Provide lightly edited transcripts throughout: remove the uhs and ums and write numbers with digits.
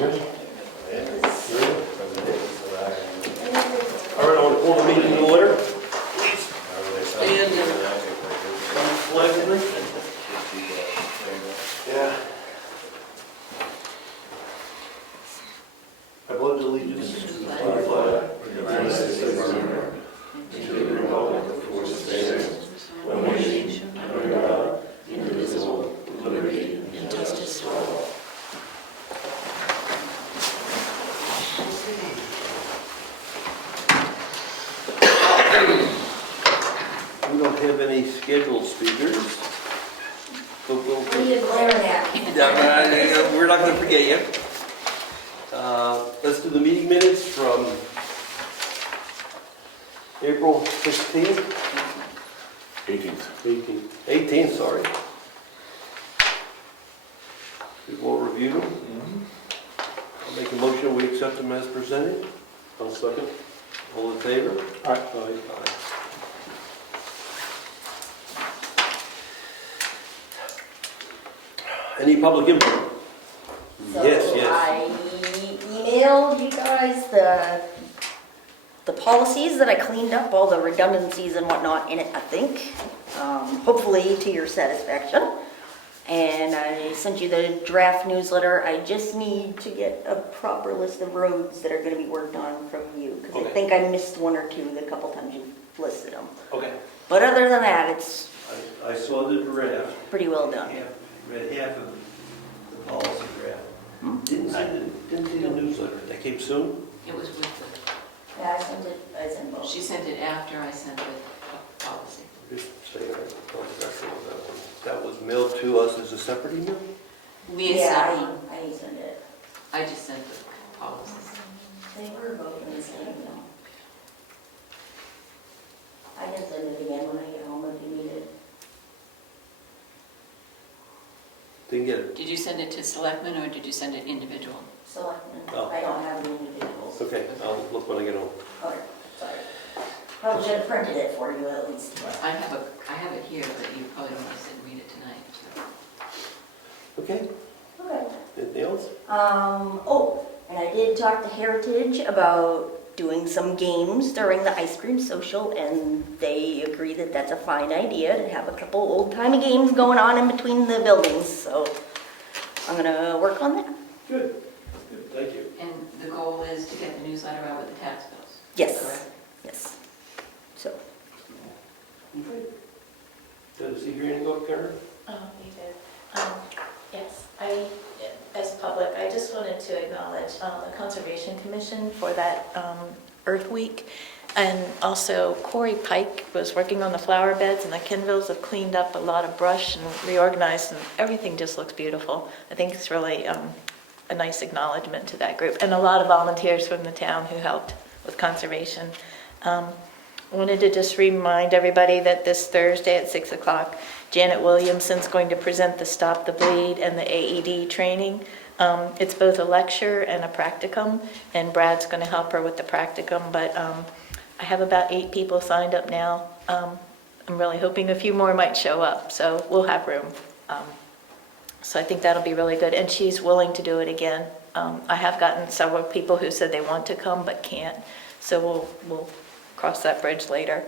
All right, I want to call the meeting to order. Please stand and come collectively. Yeah. I pledge allegiance to the flag of the United States of America, and to the republic for which it stands, one nation, under God, indivisible, with liberty and justice for all. We don't have any scheduled speakers. What are you glaring at? We're not going to forget you. Let's do the meeting minutes from April 16th. 18th, sorry. People will review them. I'll make a motion, we accept them as presented. I'll second. All in favor? Aye. Any public input? So Yes. I emailed you guys the policies that I cleaned up, all the redundancies and whatnot in it, I think. Hopefully to your satisfaction. And I sent you the draft newsletter. I just need to get a proper list of roads that are going to be worked on from you. Because I think I missed one or two the couple times you listed them. Okay. But other than that, it's I saw the draft. pretty well done. Read half of the policy draft. Didn't see the newsletter. That came soon? It was with Yeah, I sent both. she sent it after I sent the policy. Just saying, I don't exactly know that one. That was mailed to us as a separate email? We Yeah, sent, I sent it. I just sent the policies. They were both in the same email. I can send it again when I get home if you need it. Didn't get it. Did you send it to Selectmen or did you send it individual? Selectmen. Oh. I don't have the individuals. Okay, I'll look when I get home. Okay, sorry. Probably should have printed it for you at least. I have it here, but you probably don't want to sit and read it tonight. So. Okay, Okay. anything else? And I did talk to Heritage about doing some games during the ice cream social, and they agree that that's a fine idea to have a couple old-timey games going on in between the buildings, so I'm gonna work on that. Good, thank you. And the goal is to get the newsletter out with the tax bills? Yes, Correct? yes. So, Okay. Did you hear anything about Karen? You did. Yes, as public, I just wanted to acknowledge the Conservation Commission for that Earth Week. And also Corey Pike was working on the flower beds, and the Kinvilles have cleaned up a lot of brush and reorganized, and everything just looks beautiful. I think it's really a nice acknowledgement to that group, and a lot of volunteers from the town who helped with conservation. I wanted to just remind everybody that this Thursday at 6 o'clock, Janet Williamson's going to present the Stop the Bleed and the AED training. It's both a lecture and a practicum, and Brad's going to help her with the practicum, but I have about 8 people signed up now. I'm really hoping a few more might show up, so we'll have room. So I think that'll be really good, and she's willing to do it again. I have gotten several people who said they want to come but can't, so we'll cross that bridge later.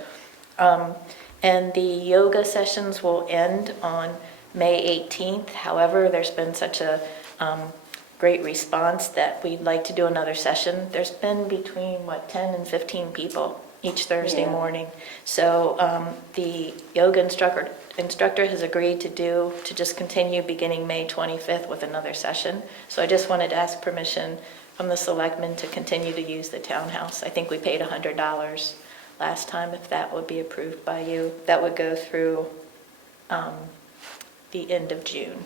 And the yoga sessions will end on May 18th. However, there's been such a great response that we'd like to do another session. There's been between, 10 and 15 people each Thursday morning. So the yoga instructor has agreed to just continue beginning May 25th with another session. So I just wanted to ask permission from the Selectmen to continue to use the townhouse. I think we paid $100 last time, if that would be approved by you. That would go through the end of June.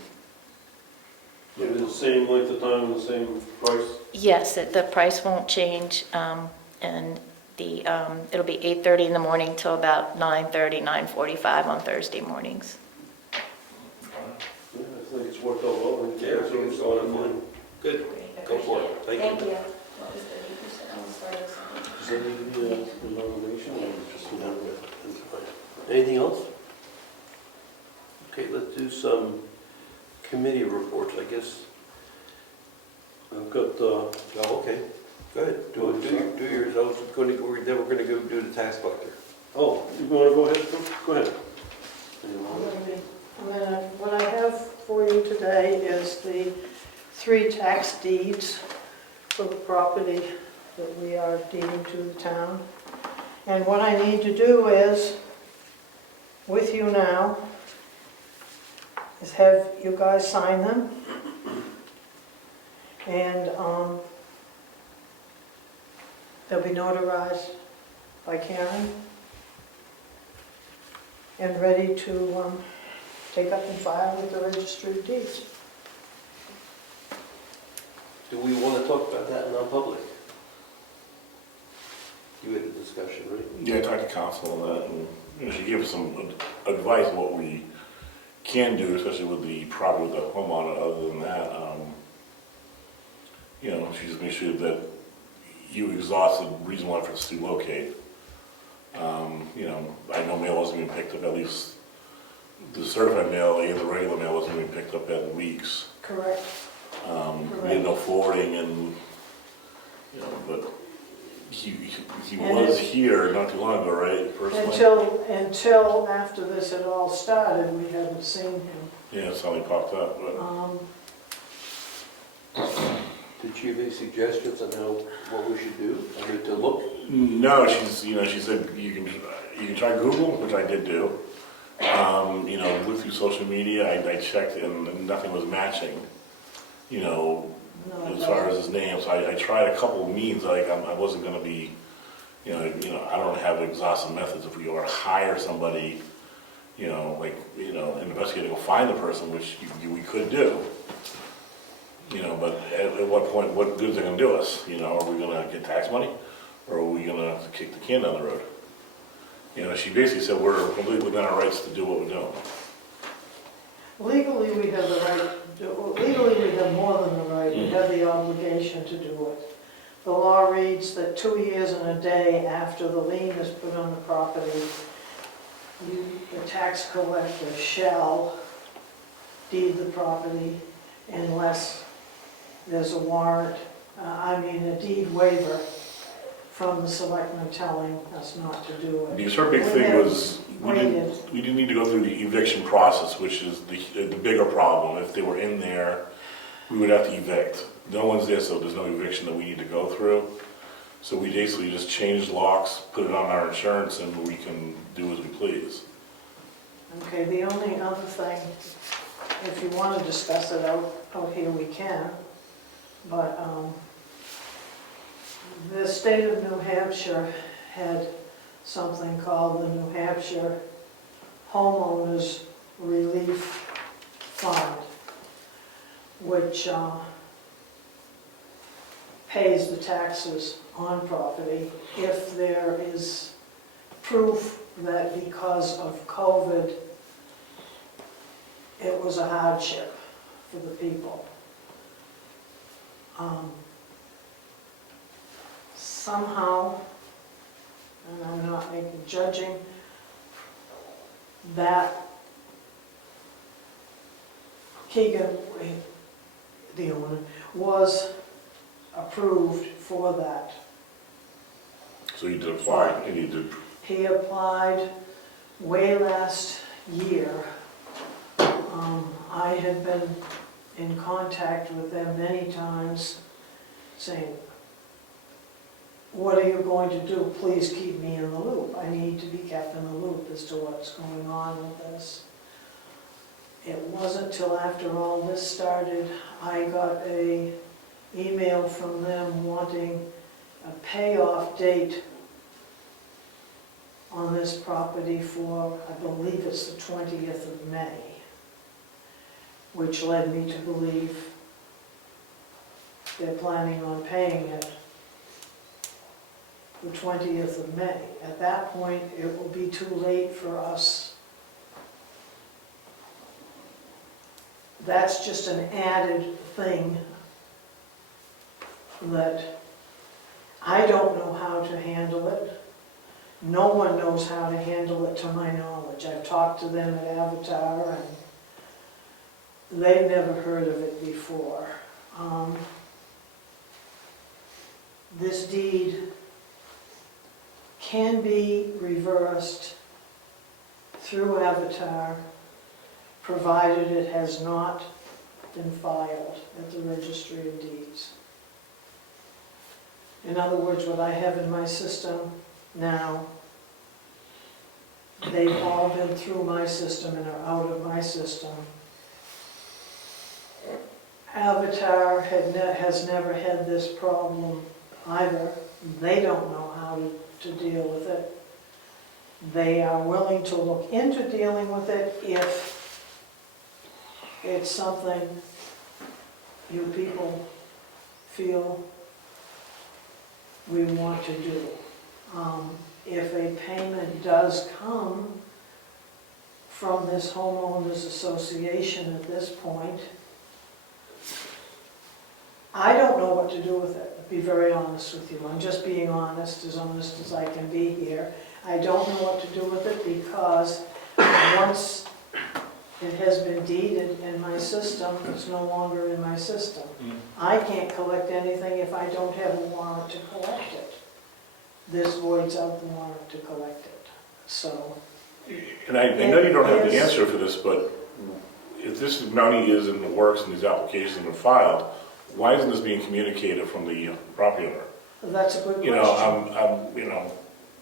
It is the same length of time and the same price? Yes, the price won't change, and it'll be 8:30 in the morning till about 9:30, 9:45 on Thursday mornings. Yeah, I think it's worked out well. Yeah, I think it's going on fine. Good, go for it. Thank you. What was 30% on the start of the Is that the nomination or just the one? Anything else? Okay, let's do some committee reports, I guess. I've got, Oh, okay, good. Do yours, then we're gonna go do the tax collector. oh, you wanna go ahead? Go ahead. What I have for you today is the 3 tax deeds for the property that we are deeding to the town. And what I need to do is, with you now, is have you guys sign them. And they'll be notarized by Karen and ready to take up and file with the Registry of Deeds. Do we want to talk about that in non-public? You had a discussion, right? Yeah, I talked to council on that, and she gave us some advice on what we can do, especially with the property with the homeowner. Other than that, she just made sure that you exhausted reasonable efforts to locate. I know mail wasn't being picked up, at least the certified mail and the regular mail wasn't being picked up in weeks. Correct. We had no forwarding, and but he And was it- here not too long ago, right? Personally. Until after this had all started, we hadn't seen him. Yeah, something popped up, but. Did she have any suggestions on what we should do? I mean, to look? No, she said you can try Google, which I did do. Look through social media, I checked and nothing was matching, No, as far as his name. So I tried a couple of means, like I wasn't gonna be, I don't have exhaustive methods. If we were to hire somebody, investigate to go find the person, which we could do. But at what point, what good is it gonna do us? Are we gonna get tax money, or are we gonna kick the can down the road? She basically said we're completely within our rights to do what we're doing. legally we have the right, legally we have more than the right, we have the obligation to do it. The law reads that 2 years and a day after the lien is put on the property, the tax collector shall deed the property unless there's a warrant, a deed waiver from the selectmen telling us not to do it. Because her big thing was, we didn't need to go through the eviction process, which is the bigger problem. If they were in there, we would have to evict. No one's there, so there's no eviction that we need to go through. So we basically just changed locks, put it on our insurance, and we can do as we please. Okay, the only other thing, if you want to discuss it out here, we can, but the state of New Hampshire had something called the New Hampshire Homeowners Relief Fund, which pays the taxes on property if there is proof that because of COVID, it was a hardship for the people. Somehow, and I'm not judging, that Keegan, the owner, was approved for that. So you did apply, and you did. He applied way last year. I had been in contact with them many times saying, what are you going to do? Please keep me in the loop. I need to be kept in the loop as to what's going on with this. It wasn't till after all this started, I got an email from them wanting a payoff date on this property for, I believe it's the 20th of May, which led me to believe they're planning on paying it the 20th of May. At that point, it will be too late for us. That's just an added thing that I don't know how to handle it. No one knows how to handle it to my knowledge. I've talked to them at Avatar and they've never heard of it before. this deed can be reversed through Avatar, provided it has not been filed at the Registry of Deeds. In other words, what I have in my system now, they've all been through my system and are out of my system. Avatar has never had this problem either. They don't know how to deal with it. They are willing to look into dealing with it if it's something you people feel we want to do. If a payment does come from this homeowners association at this point, I don't know what to do with it, to be very honest with you. I'm just being honest as I can be here. I don't know what to do with it because once it has been deeded in my system, it's no longer in my system. I can't collect anything if I don't have a warrant to collect it. This voids out the warrant to collect it, so. And I know you don't have the answer for this, but if this money is in the works and these applications are filed, why isn't this being communicated from the property owner? That's a good question. You know,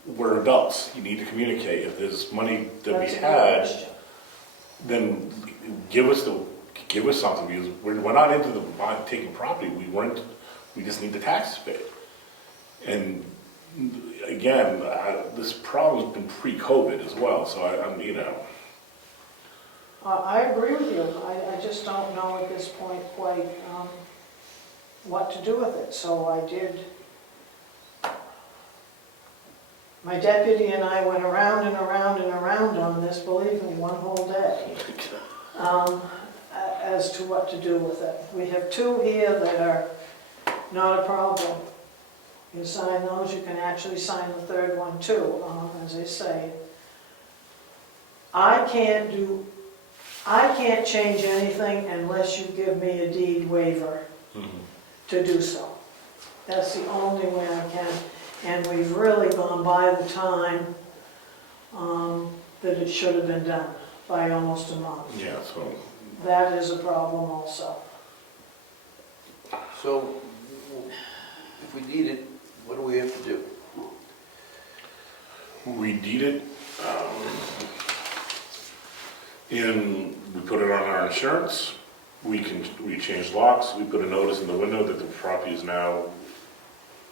we're adults, you need to communicate. If there's money that That's we a good had, question. then give us something, because we're not into the taking property, we just need the taxes paid. And again, this problem's been pre-COVID as well, so I'm I agree with you. I just don't know at this point quite what to do with it. So I did. My deputy and I went around and around and around on this, believe me, one whole day, as to what to do with it. We have two here that are not a problem. You sign those, you can actually sign the third one too, as I say. I can't change anything unless you give me a deed waiver to do so. That's the only way I can. And we've really gone by the time that it should have been done, by almost a month. Yeah, so. That is a problem also. So, if we need it, what do we have to do? We deed it, and we put it on our insurance. We change locks, we put a notice in the window that the property is now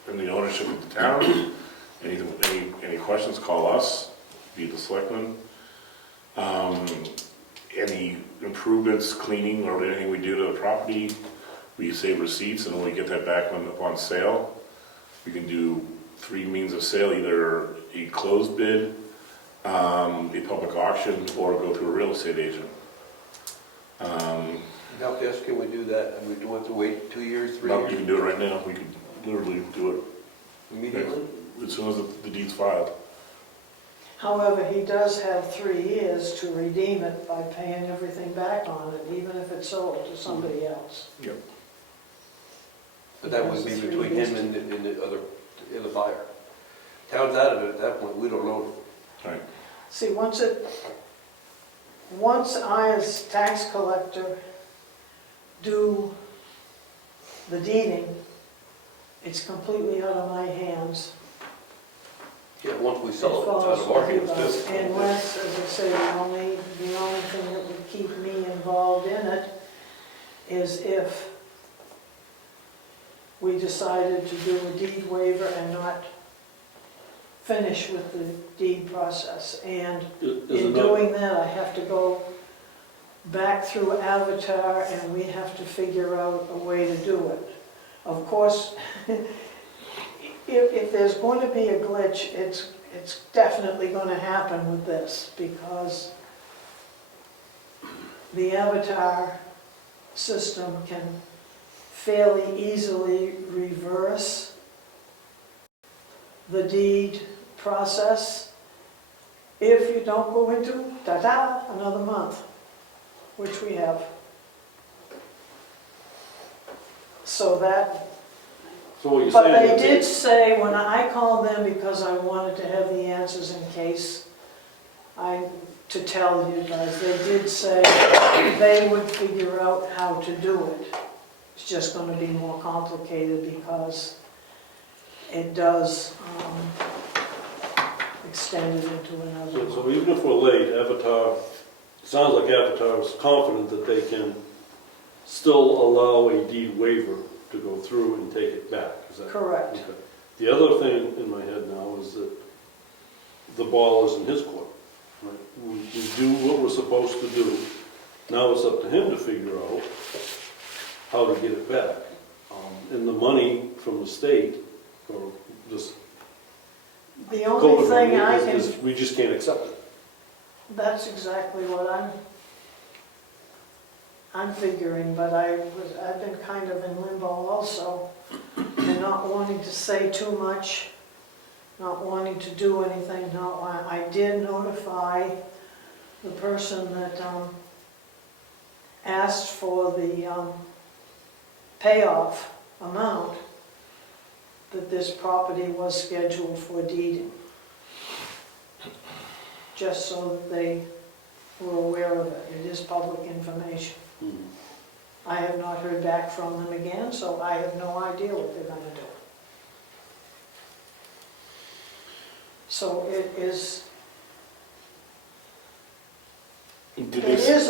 in the ownership of the town. Any questions, call us, be the selectmen. Any improvements, cleaning, or anything we do to the property, we save receipts, and when we get that back upon sale, we can do 3 means of sale, either a closed bid, a public auction, or go through a real estate agent. How fast can we do that? And we don't have to wait 2 years, 3 You years? can do it right now, we could literally do it Immediately? as soon as the deed's filed. However, he does have 3 years to redeem it by paying everything back on it, even if it's sold to somebody else. Yep. But that would be between him and the other buyer. Town's out of it at that point, we don't own it. Right. See, once I as tax collector do the deeding, it's completely out of my hands. Yeah, once we sell it, it's follows out of our what he hands does. too. Unless, as I say, the only thing that would keep me involved in it is if we decided to do a deed waiver and not finish with the deed process. And in doing that, I have to go back through Avatar and we have to figure out a way to do it. Of course, if there's going to be a glitch, it's definitely going to happen with this, because the Avatar system can fairly easily reverse the deed process if you don't go into another month, which we have. So that So what you're But saying they is did say, when I called them because I wanted to have the answers in case to tell you guys, they did say they would figure out how to do it. It's just gonna be more complicated because it does extend it into another So one. even if we're late, sounds like Avatar is confident that they can still allow a deed waiver to go through and take it back, is that? Correct. Okay. The other thing in my head now is that the ball is in his court. Right? We do what we're supposed to do. Now it's up to him to figure out how to get it back. And the money from the state, or just The only thing I can, we just can't accept it. that's exactly what I'm figuring, but I've been kind of in limbo also, and not wanting to say too much, not wanting to do anything. I did notify the person that asked for the payoff amount, that this property was scheduled for deeding, just so that they were aware of it. It is public information. Mhm. I have not heard back from them again, so I have no idea what they're gonna do. So it is a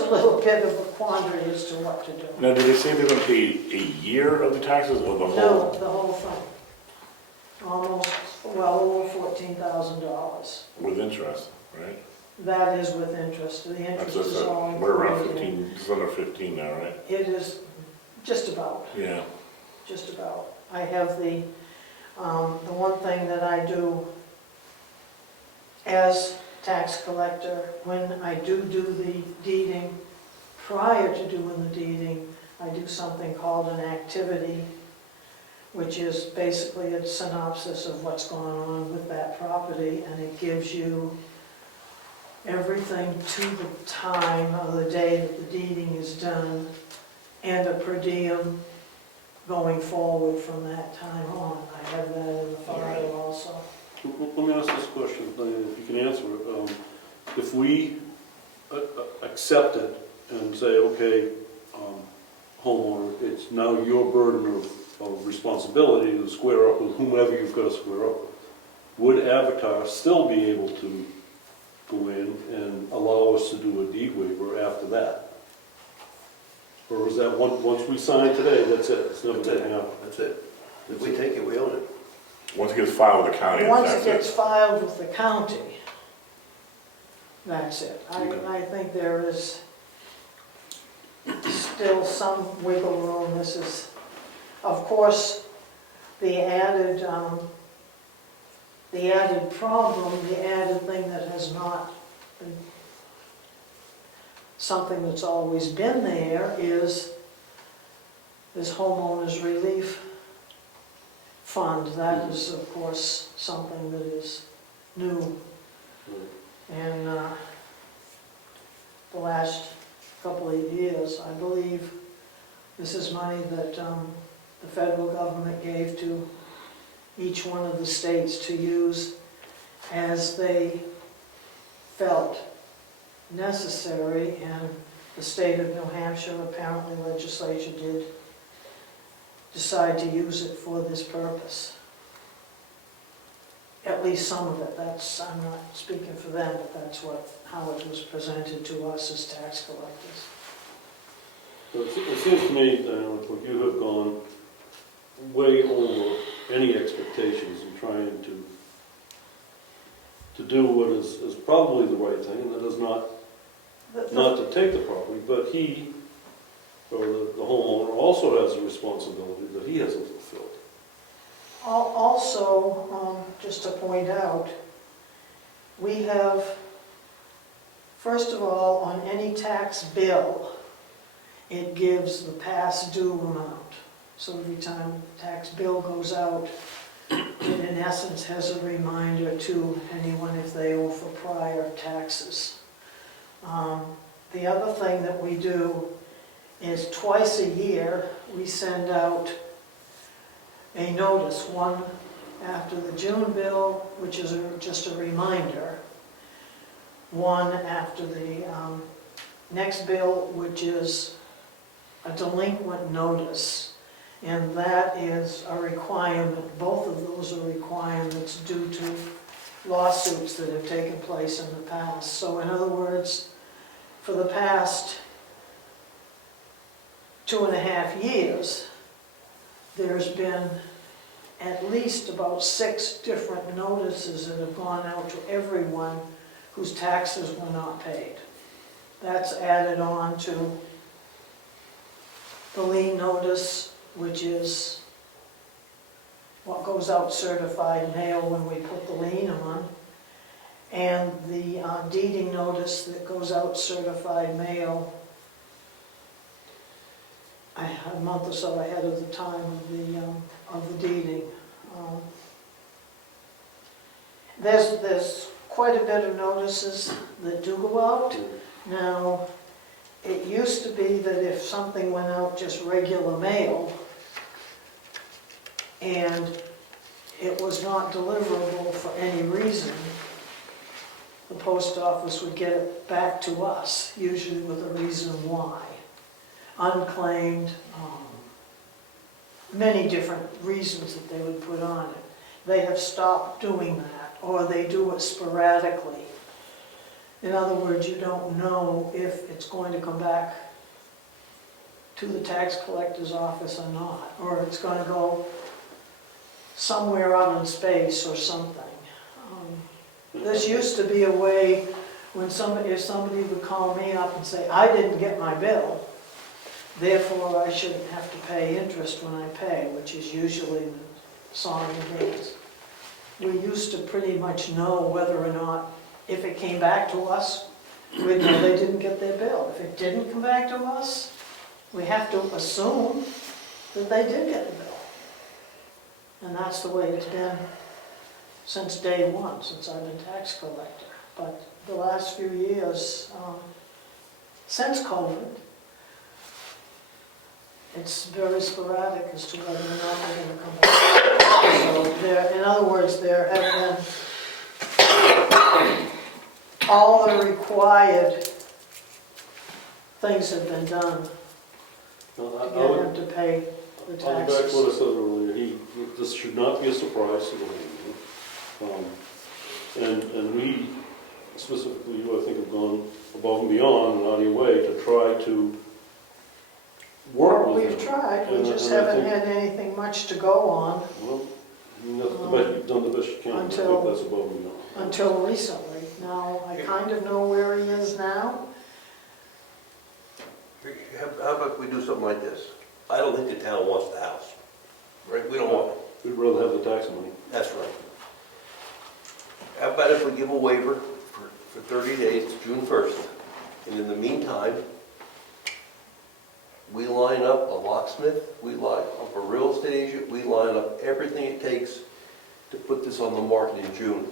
little bit of a quandary as to what to do. Now, did they say they're gonna pay a year of the taxes or the No, whole? the whole thing. Almost, well, over $14,000. With interest, right? That is with interest. The That's interest is all we're around included. 15, just under 15 now, right? It is just about. Yeah. Just about. I have the one thing that I do as tax collector, when I do the deeding, prior to doing the deeding, I do something called an activity, which is basically a synopsis of what's going on with that property, and it gives you everything to the time of the day that the deeding is done, and a per diem going forward from that time on. I have that in the file also. Let me ask this question, if you can answer it. If we accept it and say, okay, homeowner, it's now your burden of responsibility to square up with whomever you've got to square up with, would Avatar still be able to go in and allow us to do a deed waiver after that? Or is that once we sign today, that's it? It's never going to happen? That's it. If we take it, we own it. Once it gets filed with the county, Once that's it gets it. filed with the county, that's it. Okay. I think there is still some wiggle room. This is, of course, the added problem, the added thing that has not been something that's always been there is this homeowners relief fund. That is, of course, something that is new. And the last couple of years, I believe this is money that the federal government gave to each one of the states to use as they felt necessary, and the state of New Hampshire, apparently legislature did decide to use it for this purpose. At least some of it. I'm not speaking for them, but that's how it was presented to us as tax collectors. It seems to me, like you have gone way over any expectations in trying to do what is probably the right thing, and that is not to take the property, but he, or the homeowner, also has a responsibility that he hasn't fulfilled. Also, just to point out, we have, first of all, on any tax bill, it gives the past due amount. So every time the tax bill goes out, it in essence has a reminder to anyone if they owe for prior taxes. The other thing that we do is twice a year we send out a notice, one after the June bill, which is just a reminder, one after the next bill, which is a delinquent notice. And that is a requirement, both of those are requirements due to lawsuits that have taken place in the past. So in other words, for the past 2.5 years, there's been at least about 6 different notices that have gone out to everyone whose taxes were not paid. That's added on to the lien notice, which is what goes out certified mail when we put the lien on, and the deeding notice that goes out certified mail a month or so ahead of the time of the deeding. There's quite a bit of notices that do go out. Now, it used to be that if something went out just regular mail and it was not deliverable for any reason, the post office would get it back to us, usually with a reason why. Unclaimed, many different reasons that they would put on it. They have stopped doing that, or they do it sporadically. In other words, you don't know if it's going to come back to the tax collector's office or not, or it's going to go somewhere out in space or something. This used to be a way when if somebody would call me up and say, I didn't get my bill, therefore I shouldn't have to pay interest when I pay, which is usually the song and dance. We used to pretty much know whether or not, if it came back to us, we'd know they didn't get their bill. If it didn't come back to us, we have to assume that they did get the bill. And that's the way it's been since day one, since I've been tax collector. But the last few years, since COVID, it's very sporadic as to whether or not they're going to come back. So in other words, there have been all the required things have been done to get them to pay the taxes. I'll go back to what I said earlier. This should not be a surprise to the landlord. And we, specifically you, I think, have gone above and beyond and out of your way to try to work with them. We've tried, we And just I haven't think- had anything much to go on Well, I mean, that's the best, you've done the best you can. I think that's above and beyond. until recently. Now, I kind of know where he is now. How about we do something like this? I don't think the town wants the house, right? We don't want it. We'd rather have the tax money. That's right. How about if we give a waiver for 30 days, June 1st, and in the meantime, we line up a locksmith, we line up a real estate agent, we line up everything it takes to put this on the market in June.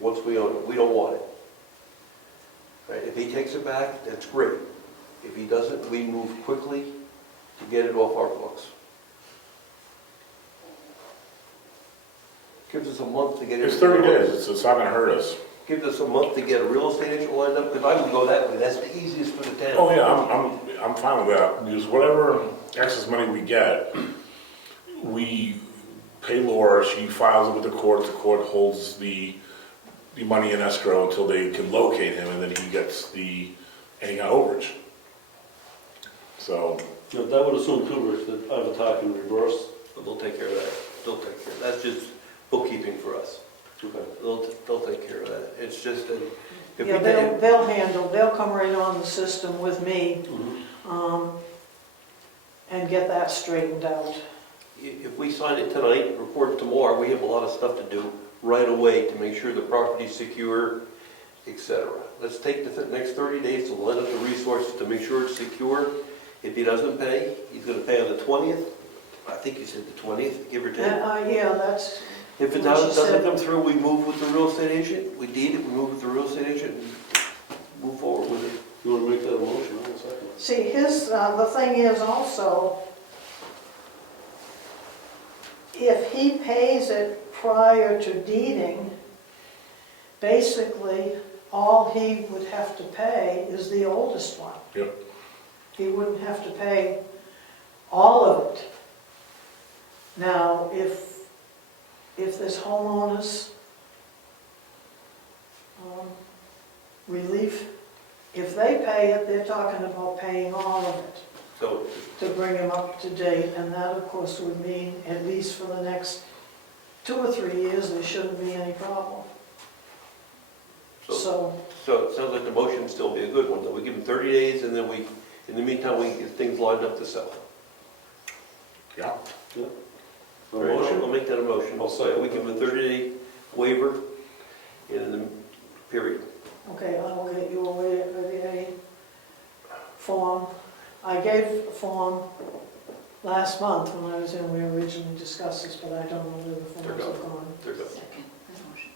Once we own it, we don't want it. Right? If he takes it back, that's great. If he doesn't, we move quickly to get it off our books. Gives us a month to get it. It's 30 days, it's not gonna hurt us. Gives us a month to get a real estate agent lined up, because I would go that way, that's the easiest for the town. Oh, yeah, I'm fine with that, because whatever excess money we get, we pay Laura, she files it with the court holds the money in escrow until they can locate him, and then he gets any kind of overage. So. Now, that would assume too, Rich, that I have a tack in reverse. But they'll take care of that, they'll take care of that, that's just bookkeeping for us. Okay. They'll take care of that, it's just a. If Yeah, we they'll come right on the system with me, and get that straightened out. If we sign it tonight, report tomorrow, we have a lot of stuff to do right away to make sure the property's secure, etc. Let's take the next 30 days to line up the resources to make sure it's secure. If he doesn't pay, he's going to pay on the 20th. I think you said the 20th, give or take. Yeah, that's, If it what she doesn't said. come through, we move with the real estate agent. We deed it, we move with the real estate agent, and move forward with it. You want to make that a motion? I'll second it. see, the thing is also, if he pays it prior to deeding, basically, all he would have to pay is the oldest one. Yep. He wouldn't have to pay all of it. Now, if this homeowners relief, if they pay it, they're talking about paying all of it So, to bring him up to date, and that, of course, would mean, at least for the next 2 or 3 years, there shouldn't be any problem. So, it sounds like the motion still be a good one, though. We give them 30 days, and then we, in the meantime, we get things lined up to sell. Yeah. All right, I'll make that a motion. I'll second We give them a 30-day waiver in the period. okay, I'll get you a form. I gave a form last month when I was in, we originally discussed this, but I don't know where the forms have gone. There you go. Second, the motion.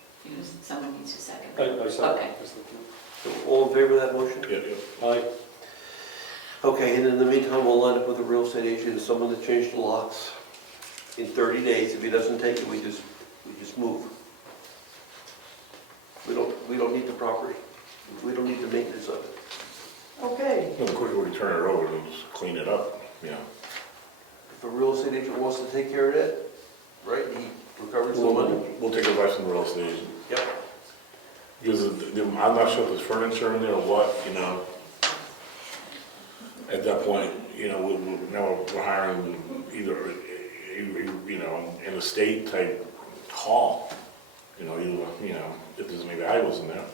Someone needs to second. I second. Okay. So all in favor of that motion? Yeah, yeah. Aye. Okay, and in the meantime, we'll line up with a real estate agent, someone to change the locks in 30 days. If he doesn't take it, we just move. We don't need the property. We don't need the maintenance of it. Okay, Well, the quicker we turn it over, we'll just clean it up, you know. If a real estate agent wants to take care of that, right, he recovers the money. We'll take advice from the real estate agent. Yep. Because I'm not sure if there's furniture in there or what, you know. At that point, you know, now we're hiring either, you know, an estate type hall, you know, if there's any valuables in there,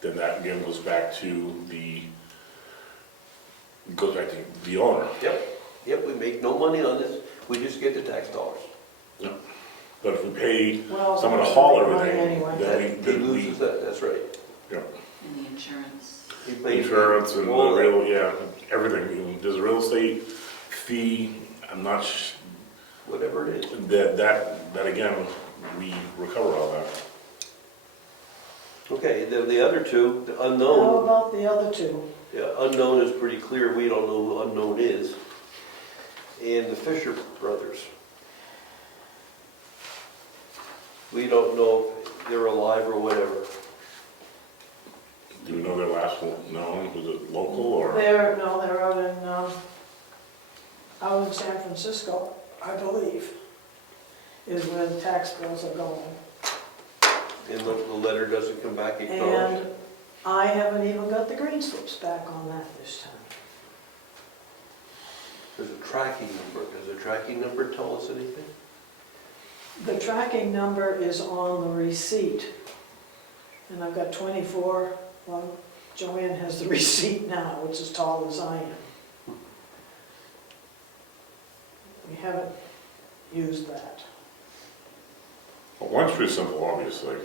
then that again goes back to the owner. Yep, we make no money on this, we just get the tax dollars. But if we pay well. someone to haul we're making money everything, anyway. He then we, loses that, that's right. yeah. And the insurance. He pays Insurance and the all that. real, yeah, everything. There's a real estate fee, I'm not, Whatever it is. that again, we recover all that. Okay, then the other two, the How unknown, about the other two? yeah, unknown is pretty clear, we don't know who unknown is. And the Fisher brothers. We don't know if they're alive or whatever. Do we know their last one? No, was it local or? They're out in San Francisco, I believe, is where the tax bills are going. And the letter doesn't come back And acknowledged. I haven't even got the green slips back on that this time. There's a tracking number. Does the tracking number tell us anything? The tracking number is on the receipt. And I've got 24, well, Joanne has the receipt now, it's as tall as I am. We haven't used that. Well, one's pretty simple, obviously.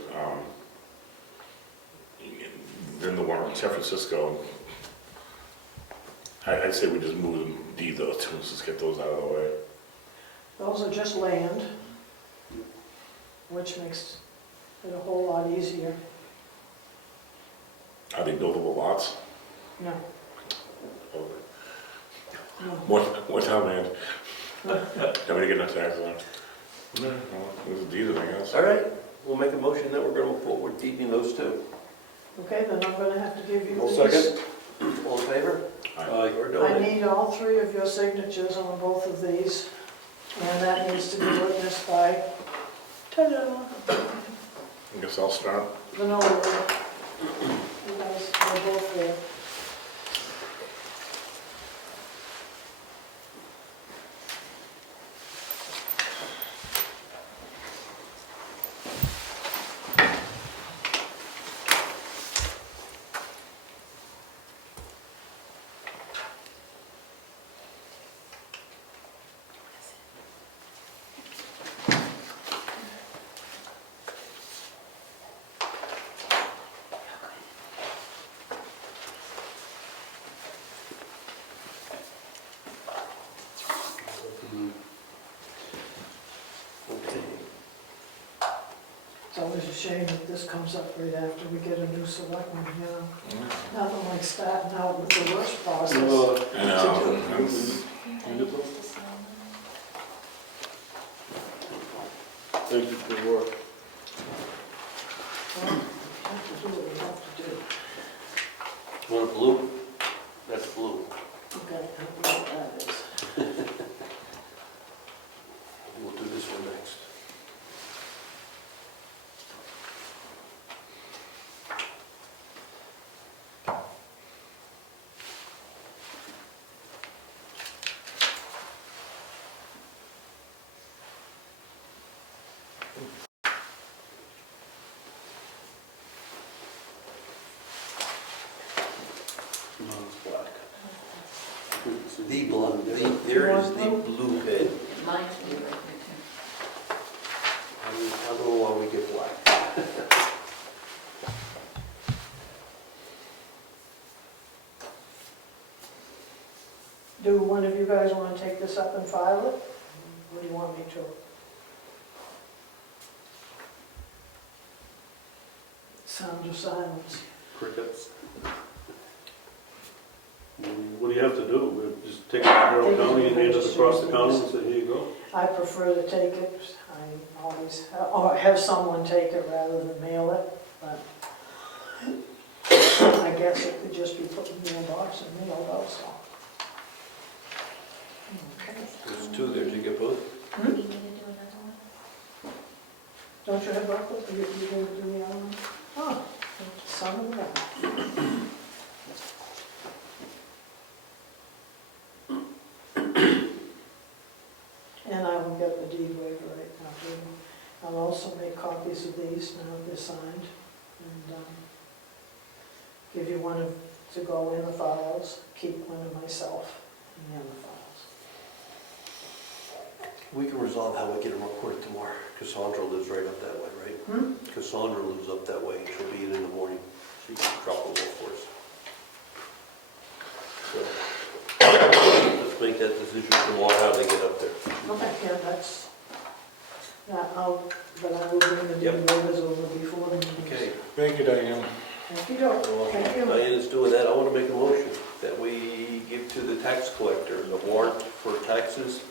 Then the one in San Francisco, I'd say we just move them, deed those two, let's just get those out of the way. Those are just land, which makes it a whole lot easier. Are they buildable lots? No, Oh, no. More town land. Nobody get no taxes on it. No, well, it was a deed, I guess. All right, we'll make a motion that we're going to move forward deeding those two. Okay, then I'm gonna have to give you I'll these. second. All in favor? Aye. We're doing I it. need all 3 of your signatures on both of these, and that needs to be witnessed by, ta-da, I guess I'll start. the notary. You guys are both there. Okay. It's always a shame that this comes up right after we get a new selectman, you know? Nothing like starting out with the worst process. I know. To do. Wonderful. Thank you for your work. Well, we have to do what we have to do. Want a blue? That's blue. Okay, I don't know what that is. We'll do this one next. No, it's black. The blue, there is the blue pen. Mine's blue right there too. I don't know why we get black. Do one of you guys want to take this up and file it? What do you want me to? Sound of silence. Crickets. What do you have to do? We just take it to Carroll County and hand it across the county and say, here you go? I prefer to take it, I always, or have someone take it rather than mail it, but I guess it could just be put in the box and mailed also. Okay. There's two there, did you get both? Do we need to do another one? Don't you have Brookfield? You going to do the other one? Oh, some of them. And I will get the deed waiver right now too. I'll also make copies of these now they're signed and give you one to go in the files, keep one of myself in the other files. We can resolve how we get them recorded tomorrow. Cassandra lives right up that way, right? Cassandra lives up that way. She'll be in the morning. She can drop them off for us. So, let's make that decision tomorrow, how they get up there. Okay, yeah, that's, but I will bring the deed Yep. waivers over before the meeting. Okay. Thank you, Diane. Thank you, Doc. Thank you. Diana's doing that. I want to make a motion that we give to the tax collector the warrant for taxes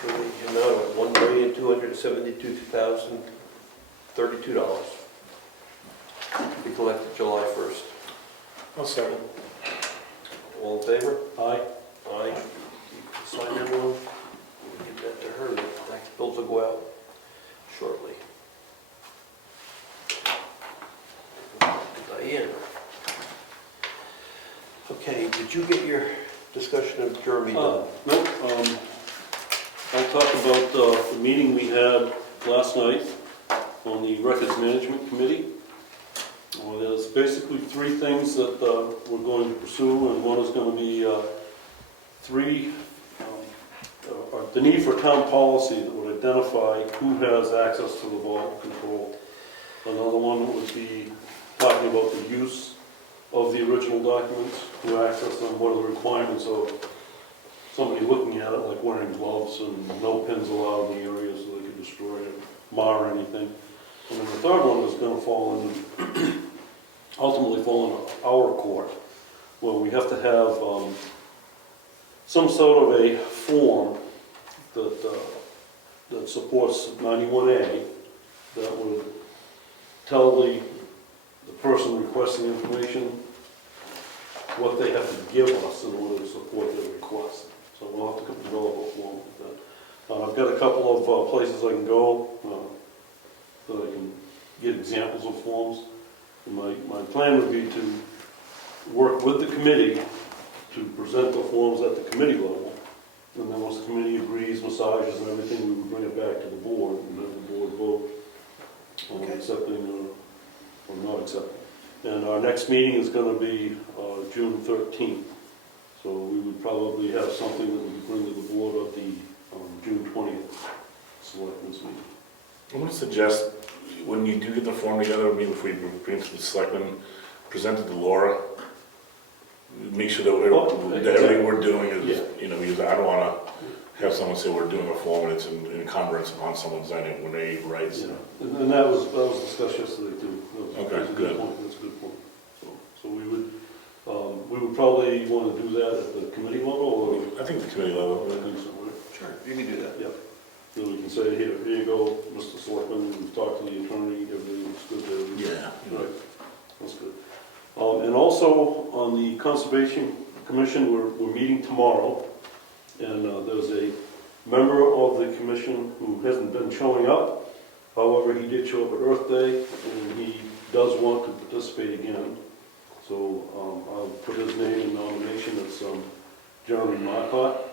for the amount of $1,272,032 to be collected July 1st. I'll second. All in favor? Aye. Aye. You can sign that one. We'll give that to her. The tax bills will go out shortly. Diane. Okay, did you get your discussion of Jeremy done? Nope, I'll talk about the meeting we had last night on the Records Management Committee. There's basically three things that we're going to pursue, and one is going to be the need for a town policy that would identify who has access to the vault control. Another one would be talking about the use of the original documents, who access them, what are the requirements of somebody looking at it, like wearing gloves and no pins allowed in the area so they could destroy it, mar anything. And then the third one is going to fall in, ultimately fall in our court, where we have to have some sort of a form that supports 91A that would tell the person requesting information what they have to give us in order to support their request. So we'll have to develop a form with that. I've got a couple of places I can go that I can get examples of forms. And my plan would be to work with the committee to present the forms at the committee level. And then once the committee agrees, massages and everything, we would bring it back to the board and have the board vote on accepting or not accepting. And our next meeting is going to be June 13th. So we would probably have something that we could bring to the board at the June 20th Selectmen's meeting. I'm going to suggest, when you do get the form together, maybe if we bring it to the selectmen, present it to Laura, make sure that everything we're doing is, because I don't want to have someone say we're doing a form and it's an encumbrance upon someone's when they write. Yeah, and that was discussed yesterday too. Okay, That's a good. point. That's a good point. So we would probably want to do that at the committee level, or I think the committee level. I think so, right? Sure, you can do that. Yep. then we can say, here you go, Mr. Selectman, we've talked to the attorney, everything's good there. Yeah. Right, that's good. And also, on the Conservation Commission, we're meeting tomorrow, and there's a member of the commission who hasn't been showing up. However, he did show up at Earth Day, and he does want to participate again. So I'll put his name in nomination. It's Jeremy Marcotte.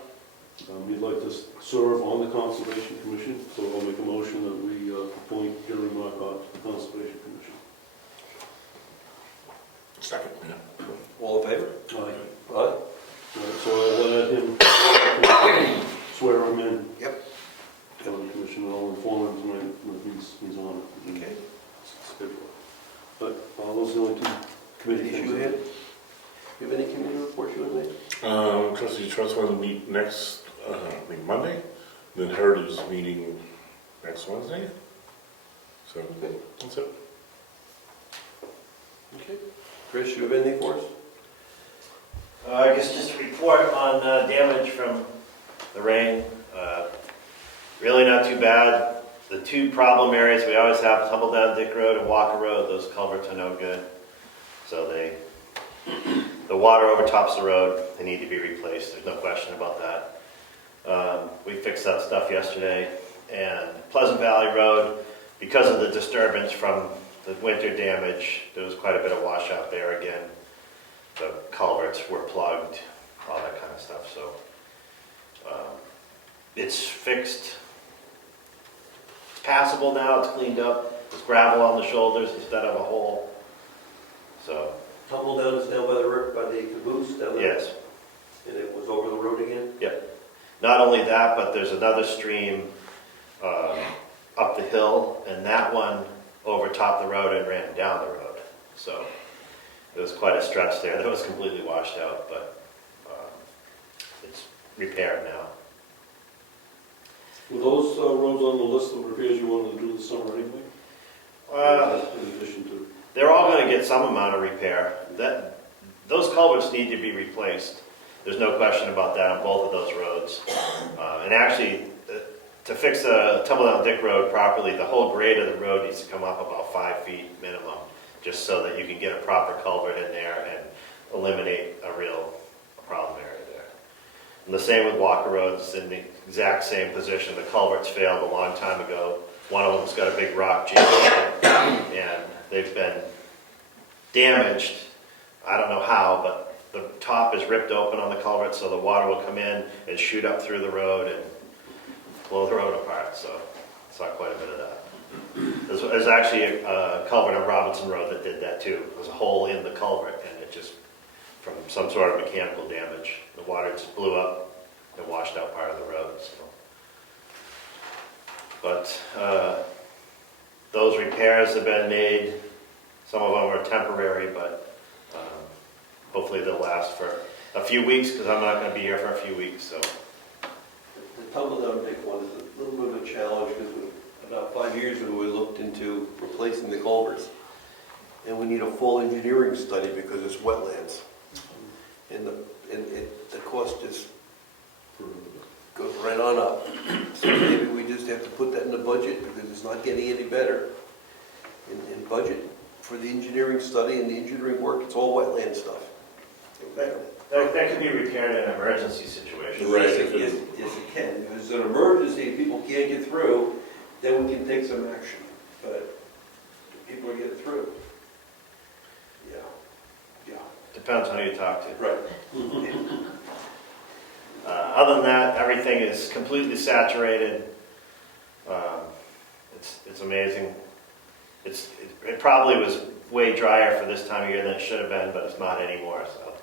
He'd like to serve on the Conservation Commission, so I'll make a motion that we appoint Jeremy Marcotte to the Conservation Commission. Second, yeah. All in favor? Aye. Aye. Right, so I'll let him swear him in. Yep. County Commission, and I'll inform him when he's on it. Okay. Schedule. But those are the only two committee Committees things. you had? You have any committee reports you want to make? Trustee Trust want to meet next, I think Monday, then Heritage is meeting next Wednesday. So, Okay. that's it. Okay. Chris, you have anything for us? I guess just a report on damage from the rain. Really not too bad. The two problem areas we always have, Tumble Down Dick Road and Walker Road, those culverts are no good. So the water overtops the road, they need to be replaced, there's no question about that. We fixed that stuff yesterday. And Pleasant Valley Road, because of the disturbance from the winter damage, there was quite a bit of washout there again. The culverts were plugged, all that kind of stuff, so it's fixed. It's passable now, it's cleaned up, there's gravel on the shoulders instead of a hole, so, Tumble down is down by the caboose down there? yes. And it was over the road again? Not only that, but there's another stream up the hill, and that one overtopped the road and ran down the road, so it was quite a stretch there. That was completely washed out, but it's repaired now. Were those roads on the list of repairs you wanted to do this summer anyway? In addition to... They're all going to get some amount of repair. Those culverts need to be replaced. There's no question about that on both of those roads. And actually, to fix the Tumble Down Dick Road properly, the whole grade of the road needs to come up about 5 feet minimum, just so that you can get a proper culvert in there and eliminate a real problem area there. And the same with Walker Road, it's in the exact same position. The culverts failed a long time ago. One of them's got a big rock jammed in it, and they've been damaged. I don't know how, but the top is ripped open on the culvert, so the water will come in and shoot up through the road and blow the road apart, so it's not quite a bit of that. There's actually a culvert on Robinson Road that did that too. There was a hole in the culvert, and it just, from some sort of mechanical damage, the water just blew up and washed out part of the road. So. But those repairs have been made. Some of them are temporary, but hopefully they'll last for a few weeks, because I'm not going to be here for a few weeks. So. The Tumble Down Dick one is a little bit of a challenge because about 5 years ago we looked into replacing the culverts. And we need a full engineering study because it's wetlands. And the cost just goes right on up. So maybe we just have to put that in the budget because it's not getting any better. In budget for the engineering study and the engineering work, it's all wetland stuff. That could be repaired in an emergency situation. Right. Yes, it can. If it's an emergency, people can't get through, then we can take some action. But people are getting through. Yeah. Depends on who you talk to. Right. Other than that, everything is completely saturated. It's amazing. It probably was way drier for this time of year than it should have been, but it's not anymore. So,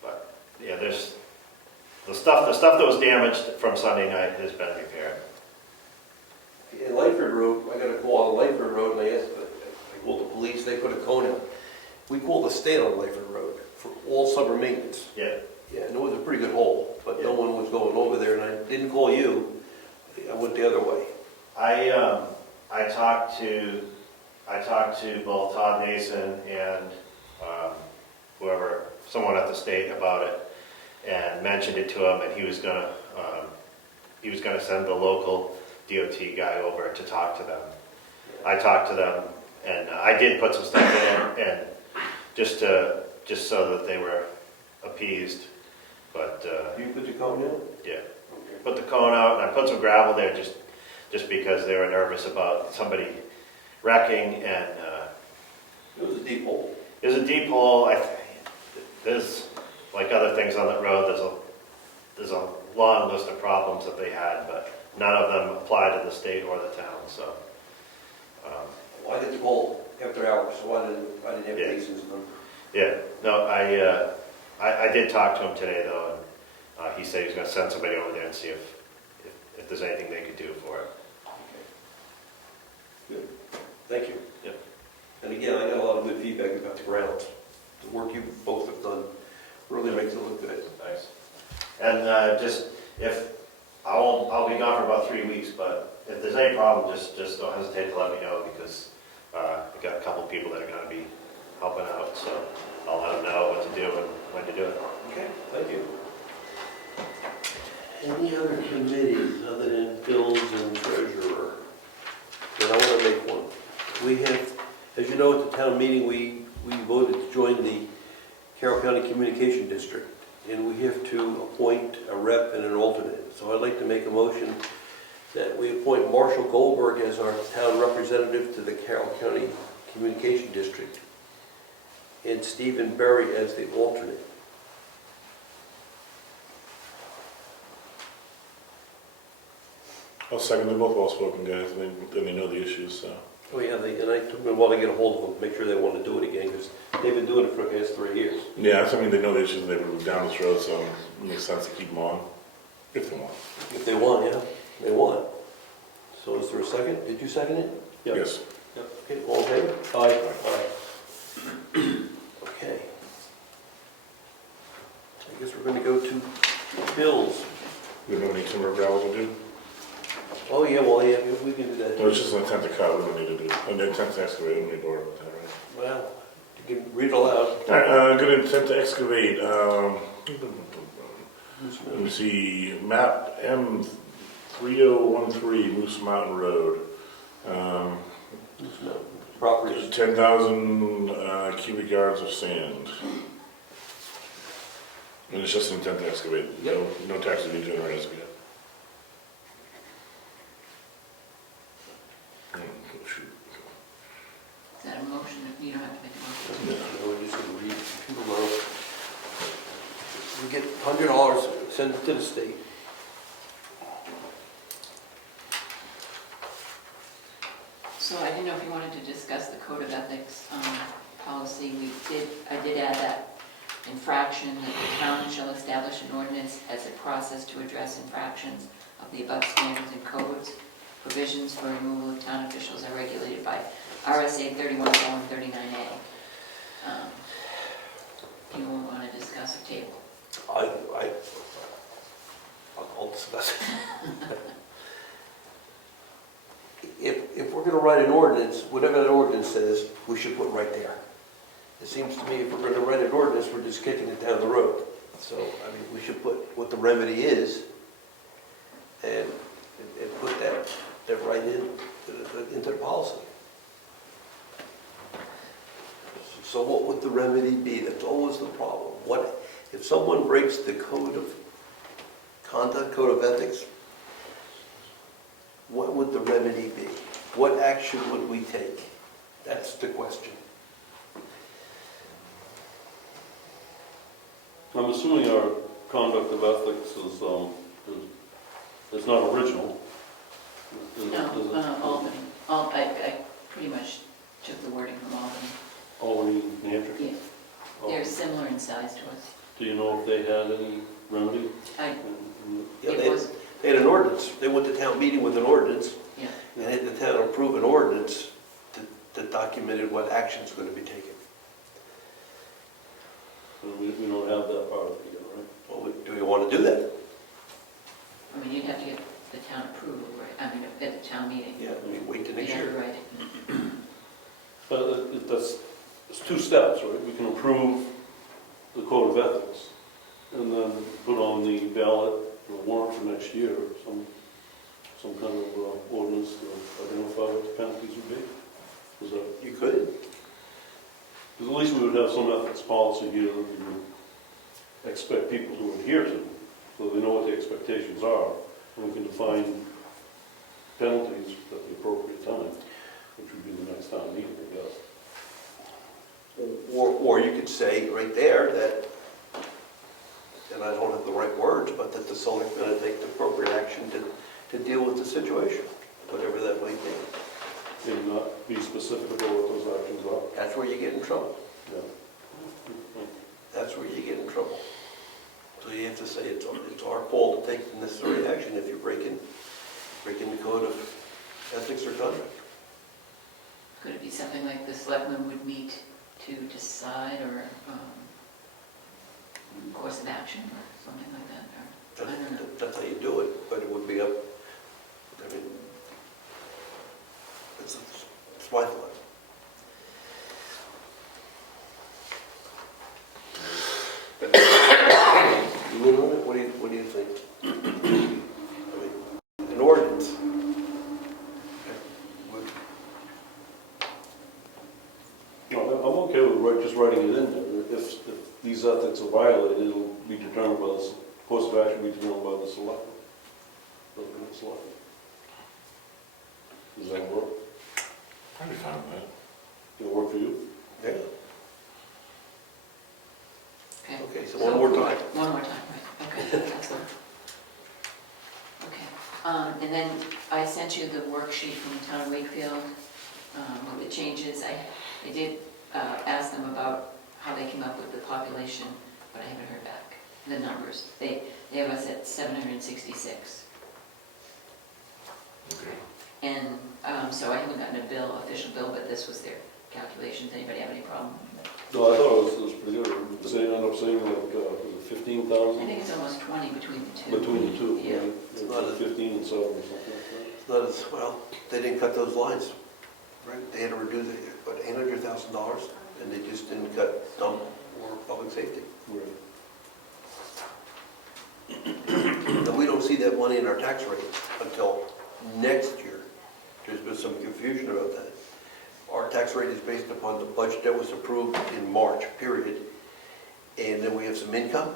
but yeah, there's the stuff that was damaged from Sunday night has been repaired. In Lightford Road, I got a call on Lightford Road, and I called the police, they put a cone out. We called the state on Lightford Road for all summer maintenance. Yeah. Yeah, and it was a pretty good hole, but no one was going over there, and I didn't call you. I went the other way. I talked to both Todd Nason and someone at the state about it, and mentioned it to him, and he was going to gonna send the local DOT guy over to talk to them. I talked to them, and I did put some stuff in, and just so that they were appeased, but, You put the cone in? yeah. Put the cone out, and I put some gravel there just because they were nervous about somebody wrecking, and, It was a deep hole. there's a deep hole. There's, like other things on the road, there's a long list of problems that they had, but none of them apply to the state or the town, so. Why did the hole after hours, so why didn't have Yeah. cases in them? Yeah, no, I did talk to him today though, and he said he was gonna send somebody over there and see if there's anything they could do for it. Good, thank you. Yep. And again, I got a lot of good feedback about the grounds. The work you both have done really makes it look good. Nice. And I'll be gone for about 3 weeks, but if there's any problem, just don't hesitate to let me know, because I've got a couple people that are gonna be helping out, so I'll let them know what to do and when to do it. Okay, thank you. Any other committees other than bills and treasurer? Then I want to make one. We have, as you know, at the town meeting, we voted to join the Carroll County Communication District, and we have to appoint a rep and an alternate. So I'd like to make a motion that we appoint Marshall Goldberg as our town representative to the Carroll County Communication District, and Stephen Berry as the alternate. I'll second them both well-spoken guys, and they know the issues, so. Oh, yeah, and I took me a while to get a hold of them, make sure they want to do it again, because they've been doing it for the past 3 years. Yeah, I mean, they know the issues, they were down this road, so it makes sense to keep them on, if they want. If they want, yeah, they want. So is there a second? Did you second it? Yep. Yes. Yep. Okay, all in favor? Aye. Aye. Okay. I guess we're going to go to bills. We don't need timber gravel to do? Oh, yeah, well, yeah, we can do that. No, it's just an intent to cut, we don't need to do, an intent to excavate, we don't need to worry about that, right? Well, you can read aloud. All right, good intent to excavate, let me see, map M3013, Moose Mountain Road. No, property. 10,000 cubic yards of sand. And it's just an intent to excavate, no tax to be generated as of yet. Shoot. Is that a motion? You don't have to make a motion. No, we're just going to read people know. We get $100, send it to the state. So I didn't know if you wanted to discuss the code of ethics policy. I did add that infraction, that the town shall establish an ordinance as a process to address infractions of the above standards and codes. Provisions for removal of town officials are regulated by RSA 31:39A. Do you want to discuss a table? I'll discuss it. If we're going to write an ordinance, whatever that ordinance says, we should put right there. It seems to me if we're going to write an ordinance, we're just kicking it down the road. So, I mean, we should put what the remedy is and put that right into the policy. So what would the remedy be? That's always the problem. What if someone breaks the code of conduct, code of ethics? What would the remedy be? What action would we take? That's the question. I'm assuming our conduct of ethics is not original. No, Albany. I pretty much took the wording from Albany. Albany, New Hampshire? Yeah, Oh. they're similar in size to us. Do you know if they had any remedy? I- Yeah, It was, they had an ordinance. They went to town meeting with an ordinance, yeah. and had the town approve an ordinance that documented what actions were going to be taken. We don't have that part of it yet, right? Well, do we want to do that? I mean, you'd have to get the town approval, right? I mean, at the town meeting. Yeah, we wait to You'd next have to year. write it. But it's two steps, right? We can approve the code of ethics and then put on the ballot or warrant for next year or some some kind of ordinance to identify what the penalties would be? Is that, You could. because at least we would have some ethics policy here that we would expect people to adhere to, so they know what the expectations are, and we can define penalties at the appropriate time, which would be the next time meeting, I guess. Or you could say right there that, and I don't have the right words, but that the selectmen will take the appropriate action to deal with the situation, whatever that might be. And not be specific about what those actions are. That's where you get in trouble. Yeah. That's where you get in trouble. So you have to say it's our call to take the necessary action if you're breaking the code of ethics or conduct. Could it be something like the selectmen would meet to decide, or course of action, or something like that? Or, I don't know. That's how you do it, but it would be up, I mean, it's my thought. What do you think? I mean, an ordinance. I'm okay with just writing it in there. If these ethics are violated, it'll be determined by the, course of action will be determined by the selectmen. Does that work? I'd be fine with that. Does it work for you? Yeah. Okay. Okay, so one more time. One more time, right, okay, that's one. Okay, and then I sent you the worksheet from the town of Wakefield with the changes. I did ask them about how they came up with the population, but I haven't heard back, the numbers. They have us at 766. Okay. And so I haven't gotten a bill, official bill, but this was their calculations. Anybody have any problem? No, I thought it was pretty good. Does it end up saying like, was it 15,000? I think it's almost 20 between the two. Between the two, Yeah. right? It's not a- 15 and 7 or something like that. It's not as, well, they didn't cut those lines, right? They had to reduce it, what, $800,000, and they just didn't cut dump or public safety. Right. And we don't see that money in our tax rate until next year. There's been some confusion about that. Our tax rate is based upon the budget that was approved in March, period. And then we have some income.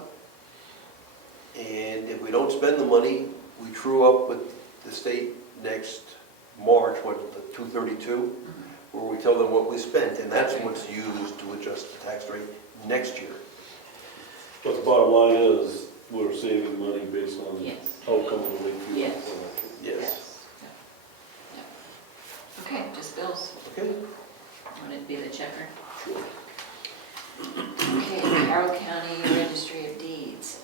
And if we don't spend the money, we true up with the state next March, what, the 232, where we tell them what we spent, and that's what's used to adjust the tax rate next year. But the bottom line is, we're saving money based on the Yes. outcome of the Wakefield Yes. election. Yes. Yeah. Yeah. Okay, just bills. Okay? Want it to be the checker? Sure. Okay, Carroll County Registry of Deeds,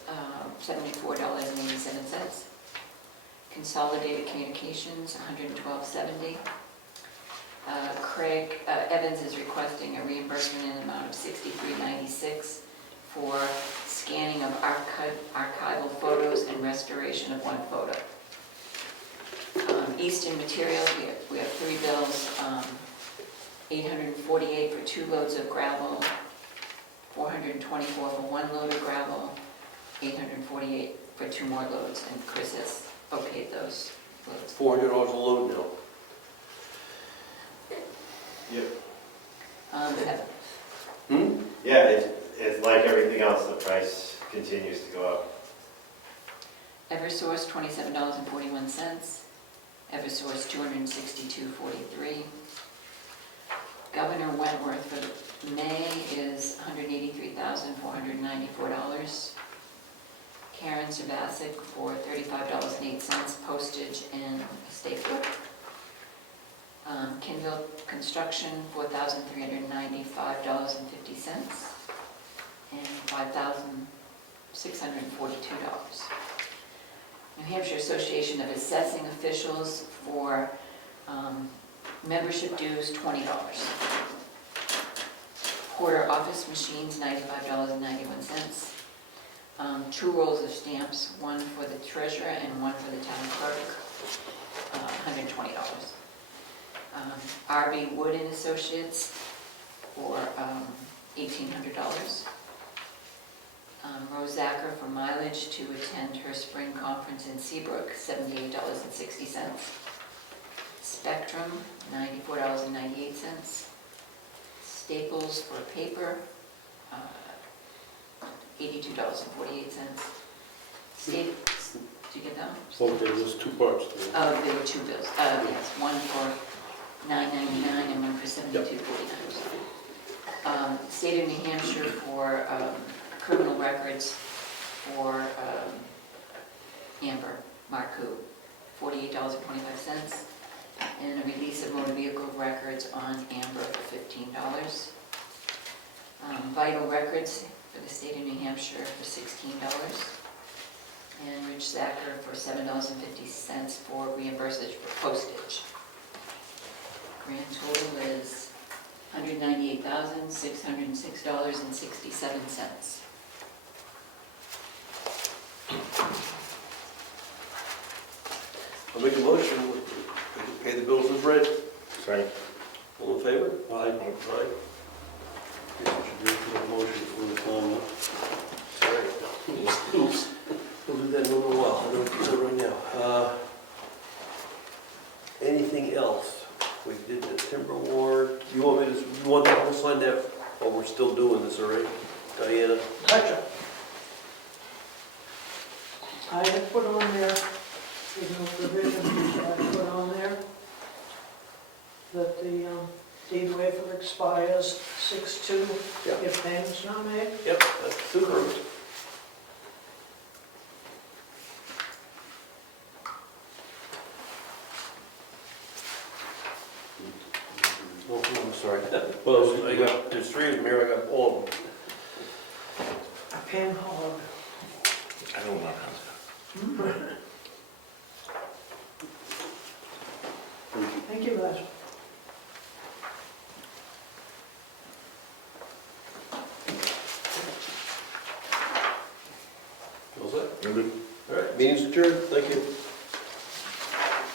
$74.87. Consolidated Communications, $112.70. Craig Evans is requesting a reimbursement in the amount of $63.96 for scanning of archival photos and restoration of one photo. Eastern Materials, we have three bills, $848 for 2 loads of gravel, $424 for 1 load of gravel, $848 for 2 more loads, and Chris has okayed those loads. $400 a load now. Yep. Hmm? Yeah, it's like everything else, the price continues to go up. Eversource, $27.41. Eversource, $262.43. Governor Wentworth for May is $183,494. Karen Sabasic for $35.08 postage and stapler. Kinville Construction, $4,395.50, and $5,642. New Hampshire Association of Assessing Officials for membership dues, $20. Porter Office Machines, $95.91. 2 rolls of stamps, one for the treasurer and one for the town clerk, $120. RB Wood and Associates for $1,800. Rose Zacher for mileage to attend her spring conference in Seabrook, $78.60. Spectrum, $94.98. Staples for paper, $82.48. State, did you get that? Okay, there's two parts to it. There were two bills, yes, one for $9.99 and one for $72.49. State of New Hampshire for criminal records for Amber Marcoux, $48.25. And a release of motor vehicle records on Amber for $15. Vital records for the state of New Hampshire for $16. And Rich Zacher for $7.50 for reimbursement for postage. Grand total is $198,606.67. I'll make a motion to pay the bills as read. Second. All in favor? Aye. Aye. Guess we should do a motion for the time. Sorry. Oops. We'll do that in a little while. I don't do that right now. Anything else? We did the timber warrant. You want me to, you want to sign that? Oh, we're still doing this, all right? Diana? Gotcha. I had put on there, there's no provision, but I put on there that the deed waiver expires 6/2 Yeah. if payment's not made. Yep, that's super. Oh, I'm sorry. Well, I got, there's three of them here, I got all of them. A pen hog. I don't know how Thank you, guys. All set? to. All right, meeting's adjourned, thank you.